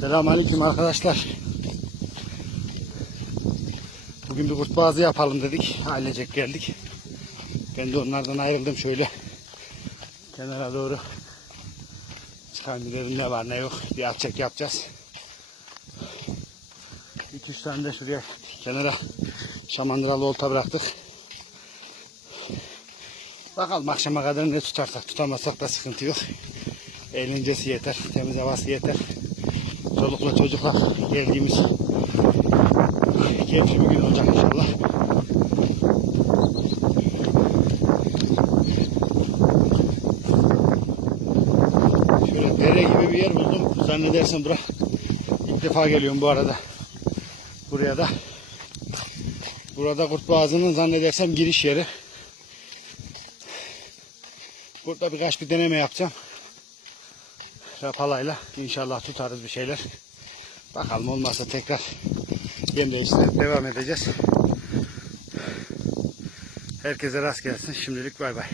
Selamünaleyküm arkadaşlar. Bugün bir kurt yapalım dedik. Ailecek geldik. Ben de onlardan ayrıldım şöyle. Kenara doğru. Çıkan gidelim ne var ne yok. Bir alçak yapacağız. 2-3 tane de şuraya kenara şamandıralı olta bıraktık. Bakalım akşama kadar ne tutarsak tutamazsak da sıkıntı yok. Eğlencesi yeter, temiz havası yeter. Çolukla çocukla geldiğimiz keyifli bir gün olacak inşallah. Şöyle dere gibi bir yer buldum. Zannedersem bura ilk defa geliyorum bu arada. Buraya da. Burada Kurtboğazı'nın zannedersem giriş yeri. Burada birkaç bir deneme yapacağım. Rapalayla inşallah tutarız bir şeyler. Bakalım olmazsa tekrar yem değiştirip devam edeceğiz. Herkese rast gelsin. Şimdilik bay bay.